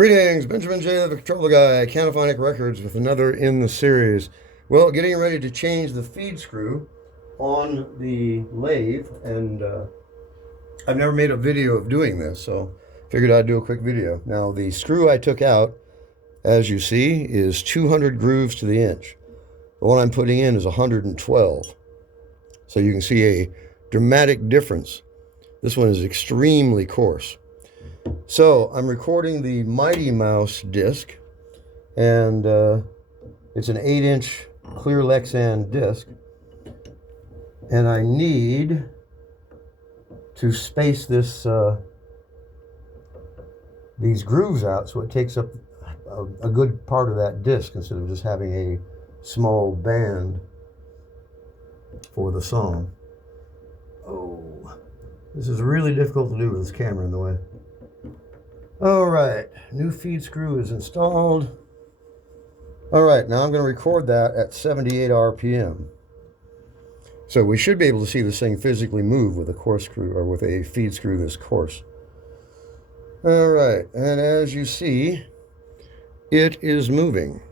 Greetings, Benjamin J. the Victrola Guy, Canophonic Records with another in the series. Well, getting ready to change the feed screw on the lathe, and I've never made a video of doing this, so figured I'd do a quick video. Now, the screw I took out, as you see, is 200 grooves to the inch. The one I'm putting in is 112. So you can see a dramatic difference. This one is extremely coarse. So I'm recording the Mighty Mouse disc, and it's an 8-inch clear Lexan disc, and I need to space this these grooves out so it takes up a good part of that disc instead of just having a small band for the song. Oh, this is really difficult to do with this camera in the way. All right, new feed screw is installed. All right, now I'm going to record that at 78 RPM. So we should be able to see this thing physically move with a coarse screw, or with a feed screw this coarse. All right, and as you see, it is moving.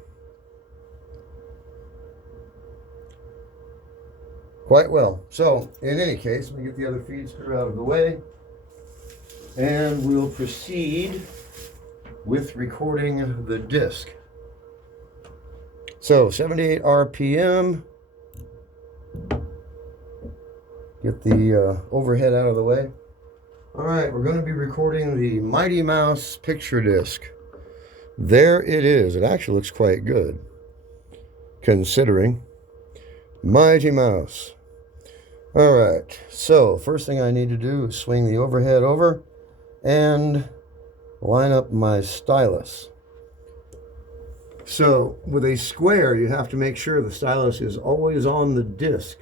Quite well. So in any case, let me get the other feed screw out of the way, and we'll proceed with recording the disc. So 78 RPM. Get the overhead out of the way. All right, we're going to be recording the Mighty Mouse picture disc. There it is. It actually looks quite good, considering. Mighty Mouse. All right, so first thing I need to do is swing the overhead over and line up my stylus. So with a square, you have to make sure the stylus is always on the disc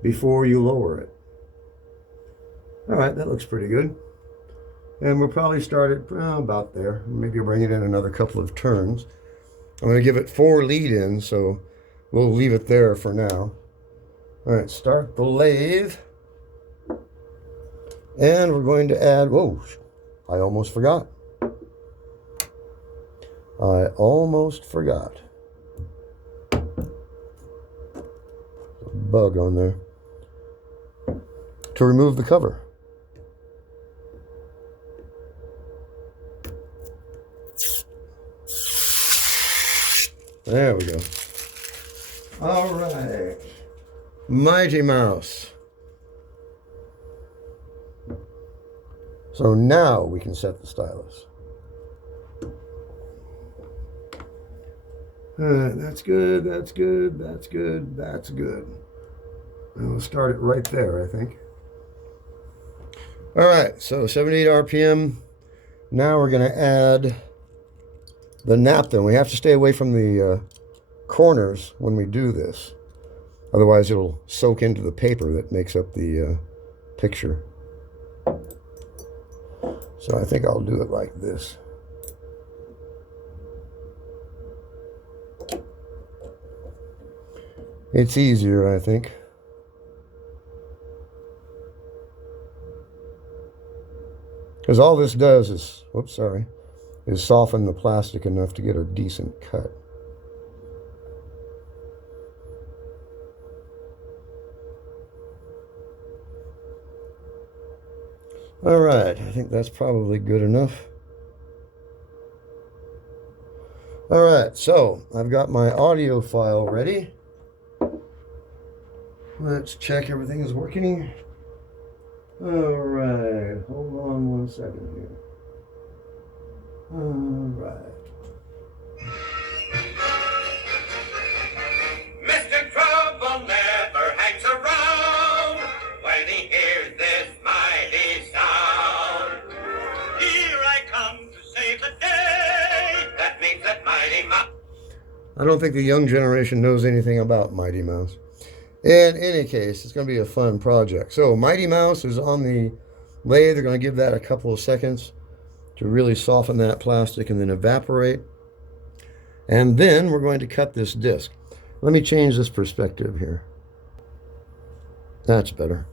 before you lower it. All right, that looks pretty good. And we'll probably start it about there. Maybe bring it in another couple of turns. I'm going to give it 4 lead-ins, so we'll leave it there for now. All right, start the lathe. And we're going to add, whoa, I almost forgot. I almost forgot. Bug on there. To remove the cover. There we go. All right. Mighty Mouse. So now we can set the stylus. All right, that's good, that's good, that's good, that's good. And we'll start it right there, I think. All right, so 78 RPM. Now we're going to add the naphthalene. We have to stay away from the corners when we do this. Otherwise, it'll soak into the paper that makes up the picture. So I think I'll do it like this. It's easier, I think. Because all this does is, whoops, sorry, is soften the plastic enough to get a decent cut. All right, I think that's probably good enough. All right, so I've got my audio file ready. Let's check everything is working. All right, hold on one second here. All right. Mr. Trouble never hangs around when he hears this mighty sound. Here I come to save the day. That means that Mighty Mouse. I don't think the young generation knows anything about Mighty Mouse. In any case, it's going to be a fun project. So Mighty Mouse is on the lathe. They're going to give that a couple of seconds to really soften that plastic and then evaporate. And then we're going to cut this disc. Let me change this perspective here. That's better.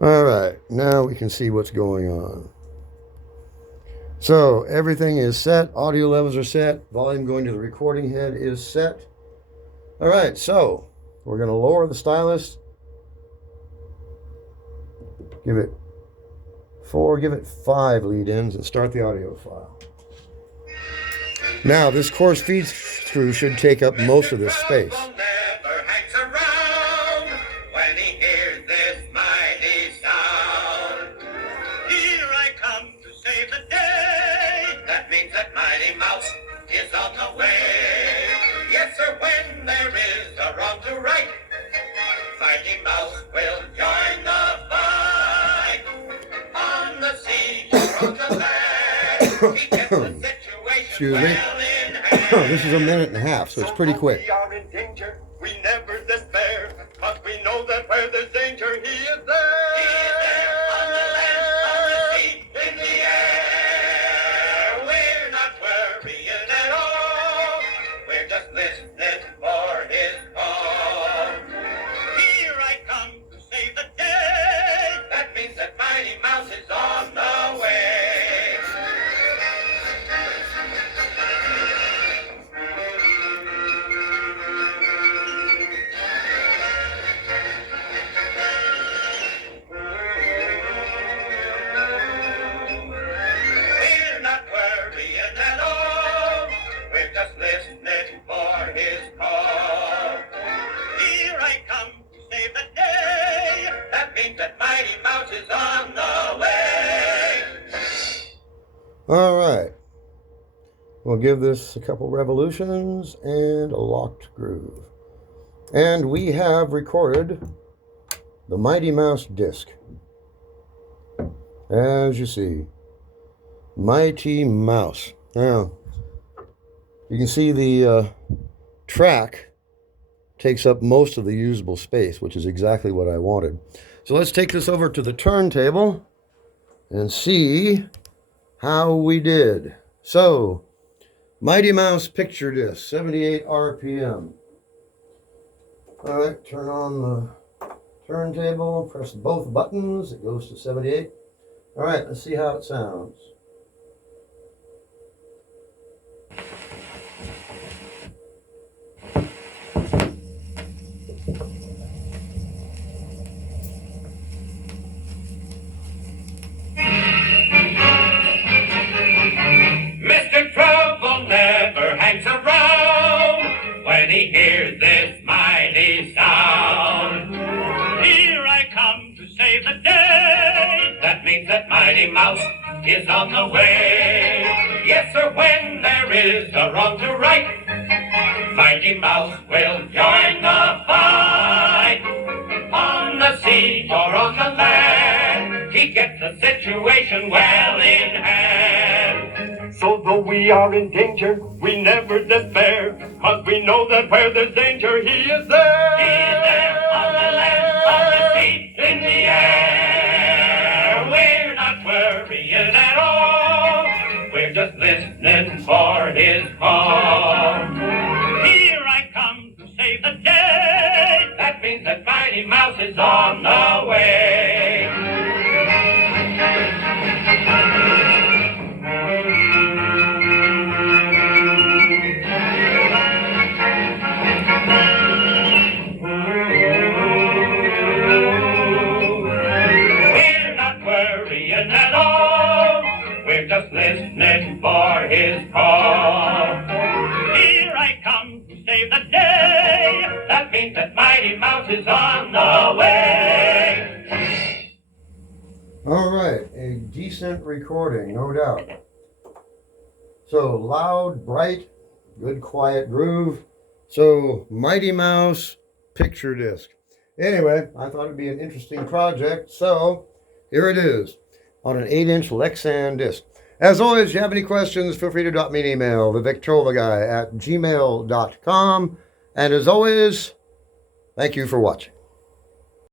All right, now we can see what's going on. So everything is set. Audio levels are set. Volume going to the recording head is set. All right, so we're going to lower the stylus. Give it 4, give it 5 lead ins and start the audio file. Now, this coarse feed screw should take up most of this space. Never hangs around when he hears this mighty sound. Here I come to save the day. That means that Mighty Mouse is on the way. Yes, sir, when there is a wrong to right, Mighty Mouse will join the fight. On the sea or on the land, he gets the situation. Excuse me. well in hand. This is a minute and a half, so it's pretty quick. We are in danger, we never despair, cause we know that where there's danger, he is there. He is there, on the land, on the sea, in the air. We're not worrying at all, we're just listening for his call. Here I come to save the day. That means that Mighty Mouse is on the way. We're not worrying at all. We're just listening for his call. Here I come to save the day. That means that Mighty Mouse is on the way. All right. We'll give this a couple revolutions and a locked groove. And we have recorded the Mighty Mouse disc. As you see, Mighty Mouse. Now, you can see the track takes up most of the usable space, which is exactly what I wanted. So let's take this over to the turntable and see how we did. So, Mighty Mouse picture disc, 78 RPM. All right, turn on the turntable, press both buttons, it goes to 78. All right, let's see how it sounds. Mr. Trouble never hangs around when he hears this mighty sound. Here I come to save the day. That means that Mighty Mouse is on the way. Yes, sir, when there is a wrong to right, Mighty Mouse will join the fight. On the sea or on the land, he gets the situation well in hand. So though we are in danger, we never despair, cause we know that where there's danger, he is there. He is there, on the land, on the sea, in the air. We're not worrying at all, we're just listening for his call. Here I come to save the day. That means that Mighty Mouse is on the way. We're not worrying at all, we're just listening for his call. Here I come to save the day. That means that Mighty Mouse is on the way. All right, a decent recording, no doubt. So loud, bright, good quiet groove. So Mighty Mouse picture disc. Anyway, I thought it'd be an interesting project, so here it is on an 8-inch Lexan disc. As always, if you have any questions, feel free to drop me an email, TheVictrolaGuy@gmail.com. And as always, thank you for watching.